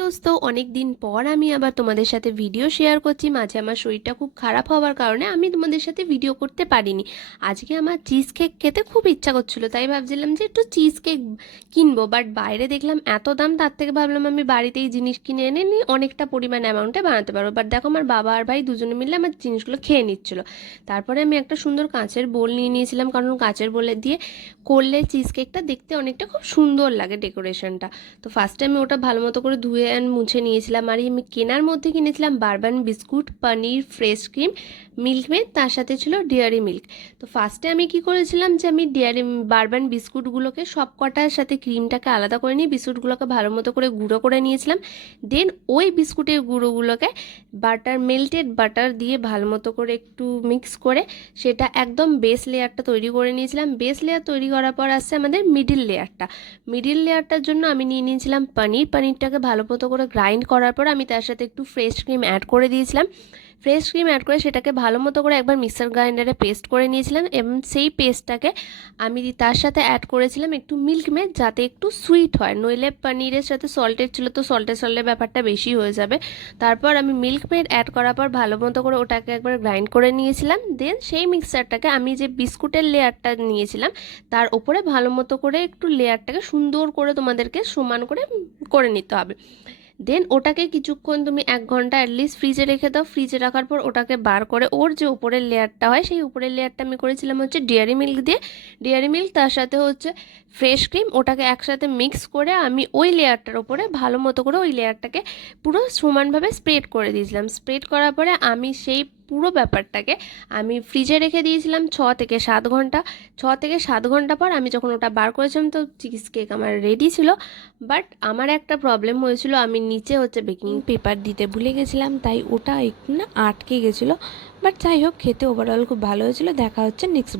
দোস্তো অনেক দিন পর আমি আবার তোমাদের সাথে ভিডিও শেয়ার করছি। মাঝে আমার শরীরটা খুব খারাপ হওয়ার কারণে আমি তোমাদের সাথে ভিডিও করতে পারিনি। আজকে আমার চিজ কেক খেতে খুব ইচ্ছা করছিল, তাই ভাবছিলাম যে একটু চিজ কেক কিনবো, বাট বাইরে দেখলাম এত দাম, তার থেকে ভাবলাম আমি বাড়িতেই জিনিস কিনে এনে নিই, অনেকটা পরিমাণ অ্যামাউন্টে বানাতে পারবো। বাট দেখো, আমার বাবা আর ভাই দুজনে মিলে আমার জিনিসগুলো খেয়ে নিচ্ছিলো। তারপরে আমি একটা সুন্দর কাঁচের বোল নিয়ে নিয়েছিলাম, কারণ কাঁচের বোলে দিয়ে করলে চিজ কেকটা দেখতে অনেকটা খুব সুন্দর লাগে, ডেকোরেশনটা। তো ফার্স্টে আমি ওটা ভালো মতো করে ধুয়ে মুছে নিয়েছিলাম। আর আমি কেনার মধ্যে কিনেছিলাম বারবান বিস্কুট, পনির, ফ্রেশ ক্রিম, মিল্কমেড, তার সাথে ছিল ডেয়ারি মিল্ক। তো ফার্স্টে আমি কি করেছিলাম যে আমি বারবান বিস্কুটগুলোকে সব কটার সাথে ক্রিমটাকে আলাদা করে নিয়ে বিস্কুটগুলোকে ভালো মতো করে গুঁড়ো করে নিয়েছিলাম। দেন ওই বিস্কুটের গুঁড়োগুলোকে মেল্টেড বাটার দিয়ে ভালো মতো করে একটু মিক্স করে সেটা একদম বেস লেয়ারটা তৈরি করে নিয়েছিলাম। বেস লেয়ার তৈরি করার পর আসছে আমাদের মিডিল লেয়ারটার জন্য আমি নিয়ে নিয়েছিলাম পনিরটাকে ভালো মতো করে গ্রাইন্ড করার পর আমি তার সাথে একটু ফ্রেশ ক্রিম অ্যাড করে দিয়েছিলাম। ফ্রেশ ক্রিম অ্যাড করে সেটাকে ভালো মতো করে একবার মিক্সার গ্রাইন্ডারে পেস্ট করে নিয়েছিলাম, এবং সেই পেস্টটাকে আমি তার সাথে অ্যাড করেছিলাম একটু মিল্কমেড, যাতে একটু সুইট হয়, নইলে পনিরের সাথে সল্টেড ছিল তো সল্টের ব্যাপারটা বেশি হয়ে যাবে। তারপর আমি মিল্কমেড অ্যাড করার পর ভালো মতো করে ওটাকে একবার গ্রাইন্ড করে নিয়েছিলাম। দেন সেই মিক্সারটাকে আমি যে বিস্কুটের লেয়ারটা নিয়েছিলাম তার উপরে ভালো মতো করে একটু লেয়ারটাকে সুন্দর করে তোমাদেরকে সমান করে করে নিতে হবে। দেন ওটাকে কিছুক্ষণ তুমি 1 ঘন্টা অ্যাটলিস্ট ফ্রিজে রেখে দাও। ফ্রিজে রাখার পর ওটাকে বার করে ওর যে উপরের লেয়ারটা হয়, সেই উপরের লেয়ারটা আমি করেছিলাম হচ্ছে ডেয়ারি মিল্ক দিয়ে। ডেয়ারি মিল্ক তার সাথে হচ্ছে ফ্রেশ ক্রিম, ওটাকে একসাথে মিক্স করে আমি ওই লেয়ারটার ওপরে ভালো মতো করে ওই লেয়ারটাকে পুরো সমানভাবে স্প্রেড করে দিয়েছিলাম। স্প্রেড করার পরে আমি সেই পুরো ব্যাপারটাকে আমি ফ্রিজে রেখে দিয়েছিলাম 6 থেকে 7 ঘন্টা। 6 থেকে 7 ঘন্টা পর আমি যখন ওটা বার করেছিলাম তো চিজ কেক আমার রেডি ছিল। বাট আমার একটা প্রবলেম হয়েছিল, আমি নিচে হচ্ছে বেকিং পেপার দিতে ভুলে গেছিলাম, তাই ওটা একটু না আটকে গেছিলো। বাট যাই হোক, খেতে ওভারঅল খুব ভালো হয়েছিল। দেখা হচ্ছে নেক্সট